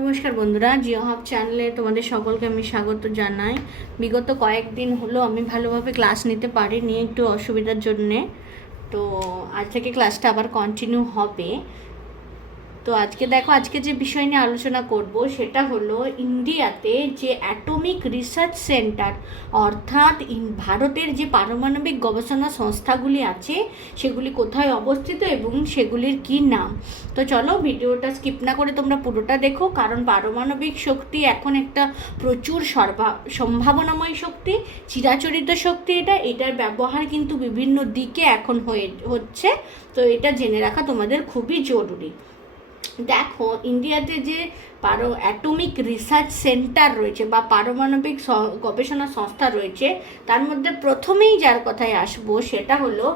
নমস্কার বন্ধুরা, জিও হাব চ্যানেলে তোমাদের সকলকে আমি স্বাগত জানাই। বিগত কয়েকদিন হলো আমি ভালোভাবে ক্লাস নিতে পারিনি, একটু অসুবিধার জন্যে। তো আজ থেকে ক্লাসটা আবার কন্টিনিউ হবে। তো আজকে যে বিষয় নিয়ে আলোচনা করব সেটা হলো ইন্ডিয়াতে যে অ্যাটমিক রিসার্চ সেন্টার, অর্থাৎ ভারতের যে পারমাণবিক গবেষণা সংস্থাগুলি আছে সেগুলি কোথায় অবস্থিত এবং সেগুলির কি নাম। তো চলো ভিডিওটা স্কিপ না করে তোমরা পুরোটা দেখো, কারণ পারমাণবিক শক্তি এখন একটা প্রচুর সম্ভাবনাময় শক্তি, চিরাচরিত শক্তি। এটার ব্যবহার কিন্তু বিভিন্ন দিকে এখন হচ্ছে। তো এটা জেনে রাখা তোমাদের খুবই জরুরি। দেখো, ইন্ডিয়াতে যে অ্যাটমিক রিসার্চ সেন্টার রয়েছে বা পারমাণবিক গবেষণা সংস্থা রয়েছে, তার মধ্যে প্রথমেই যার কথায় আসবো সেটা হলো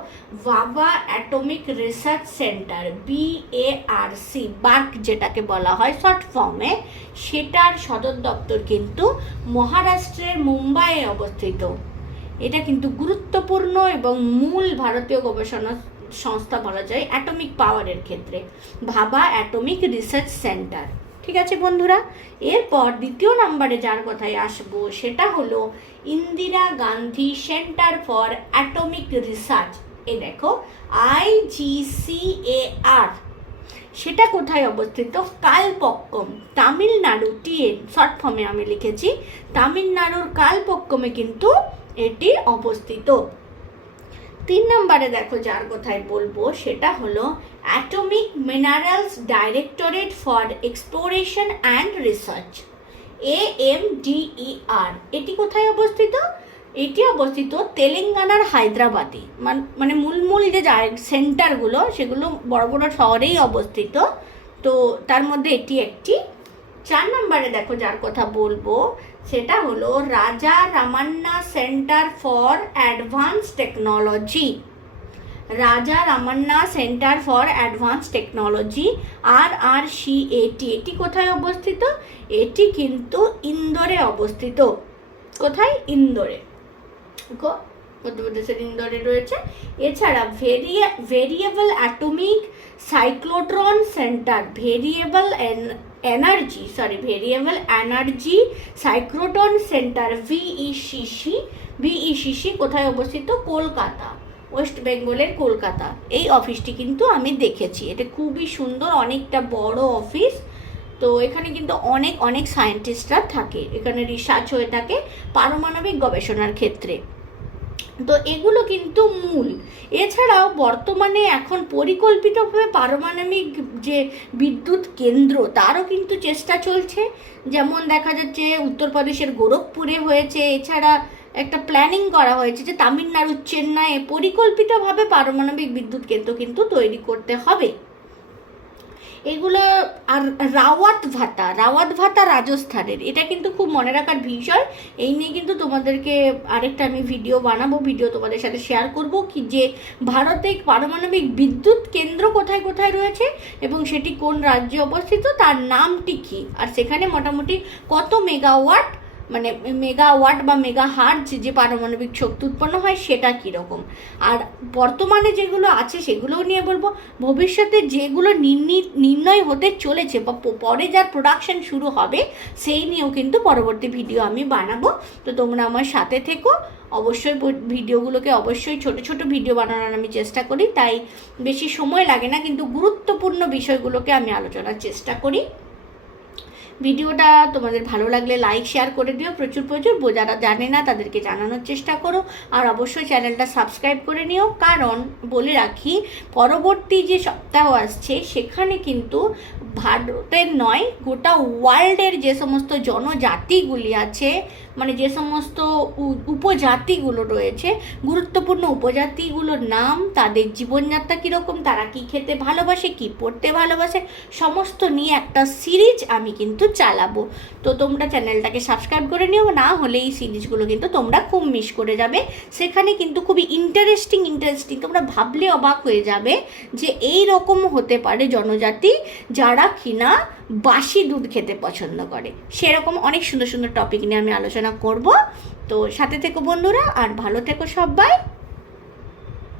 ভাবা atomic research centre, BARC, bark যেটাকে বলা হয় শর্ট ফর্মে। সেটার সদর দপ্তর কিন্তু মহারাষ্ট্রের মুম্বাইয়ে অবস্থিত। এটা কিন্তু গুরুত্বপূর্ণ এবং মূল ভারতীয় গবেষণা সংস্থা বলা যায় অ্যাটমিক পাওয়ারের ক্ষেত্রে, ভাবা অ্যাটমিক রিসার্চ সেন্টার। ঠিক আছে বন্ধুরা, এরপর দ্বিতীয় নম্বরে যার কথায় আসবো সেটা হলো Indira Gandhi centre for atomic research. এই দেখো, IGCAR। সেটা কোথায় অবস্থিত? কালপক্কম, তামিলনাড়ু। শর্ট ফর্মে আমি লিখেছি। তামিলনাড়ুর কালপক্কমে কিন্তু এটি অবস্থিত। 3 নম্বরে দেখো যার কথায় বলবো সেটা হলো atomic minerals directorate for exploration and research, AMDER। এটি কোথায় অবস্থিত? এটি অবস্থিত তেলেঙ্গানার হায়দ্রাবাদে। মানে মূল যে সেন্টারগুলো সেগুলো বড় বড় শহরেই অবস্থিত। তো তার মধ্যে এটি একটি। 4 নম্বরে দেখো যার কথা বলবো সেটা হলো Raja Ramanna centre for advance technology, Raja Ramanna centre for advance technology, RRCAT। এটি কোথায় অবস্থিত? এটি কিন্তু ইন্দোরে অবস্থিত। কোথায়? ইন্দোরে, মধ্যপ্রদেশের ইন্দোরে রয়েছে। এছাড়া variable atomic cyclotron centre, variable energy cyclotron centre, VECC কোথায় অবস্থিত? কলকাতা, ওয়েস্ট বেঙ্গলের কলকাতা। এই অফিসটি কিন্তু আমি দেখেছি, এটা খুবই সুন্দর, অনেকটা বড় অফিস। তো এখানে কিন্তু অনেক সায়েন্টিস্টরা থাকে, এখানে রিসার্চ হয়ে থাকে পারমাণবিক গবেষণার ক্ষেত্রে। তো এগুলো কিন্তু মূল। এছাড়াও বর্তমানে এখন পরিকল্পিতভাবে পারমাণবিক যে বিদ্যুৎ কেন্দ্র তারও কিন্তু চেষ্টা চলছে। যেমন দেখা যাচ্ছে উত্তরপ্রদেশের গোরখপুরে হয়েছে। এছাড়া একটা প্ল্যানিং করা হয়েছে যে তামিলনাড়ুর চেন্নাইয়ে পরিকল্পিতভাবে পারমাণবিক বিদ্যুৎ কেন্দ্র কিন্তু তৈরি করতে হবে। এগুলো। আর রাওয়াত ভাতা রাজস্থানের, এটা কিন্তু খুব মনে রাখার বিষয়। এই নিয়ে কিন্তু তোমাদেরকে আরেকটা আমি ভিডিও বানাবো, ভিডিও তোমাদের সাথে শেয়ার করব কি যে ভারতে পারমাণবিক বিদ্যুৎ কেন্দ্র কোথায় কোথায় রয়েছে এবং সেটি কোন রাজ্যে অবস্থিত, তার নামটি কী, আর সেখানে মোটামুটি কত মেগাওয়াট, মানে মেগাওয়াট বা মেগাহার্জ যে পারমাণবিক শক্তি উৎপন্ন হয় সেটা কীরকম। আর বর্তমানে যেগুলো আছে সেগুলোও নিয়ে বলবো। ভবিষ্যতে যেগুলো নির্ণয় হতে চলেছে বা পরে যার প্রোডাকশন শুরু হবে সেই নিয়েও কিন্তু পরবর্তী ভিডিও আমি বানাবো। তো তোমরা আমার সাথে থেকো। অবশ্যই ভিডিওগুলোকে অবশ্যই ছোট ভিডিও বানানোর আমি চেষ্টা করি, তাই বেশি সময় লাগে না, কিন্তু গুরুত্বপূর্ণ বিষয়গুলোকে আমি আলোচনার চেষ্টা করি। ভিডিওটা তোমাদের ভালো লাগলে লাইক শেয়ার করে দিও প্রচুর। যারা জানে না তাদেরকে জানানোর চেষ্টা করো। আর অবশ্যই চ্যানেলটা সাবস্ক্রাইব করে নিও, কারণ বলে রাখি পরবর্তী যে সপ্তাহ আসছে সেখানে কিন্তু ভারতের নয় গোটা ওয়ার্ল্ডের যে সমস্ত জনজাতিগুলি আছে, মানে যে সমস্ত উপজাতিগুলো রয়েছে, গুরুত্বপূর্ণ উপজাতিগুলোর নাম, তাদের জীবনযাত্রা কীরকম, তারা কী খেতে ভালোবাসে, কী পড়তে ভালোবাসে, সমস্ত নিয়ে একটা সিরিজ আমি কিন্তু চালাবো। তো তোমরা চ্যানেলটাকে সাবস্ক্রাইব করে নিও, না হলে এই সিরিজগুলো কিন্তু তোমরা খুব মিস করে যাবে। সেখানে কিন্তু খুবই ইন্টারেস্টিং তোমরা ভাবলে অবাক হয়ে যাবে যে এই রকম হতে পারে জনজাতি যারা কিনা বাসি দুধ খেতে পছন্দ করে। সেরকম অনেক সুন্দর টপিক নিয়ে আমি আলোচনা করব। তো সাথে থেকো বন্ধুরা, আর ভালো থেকো সবাই।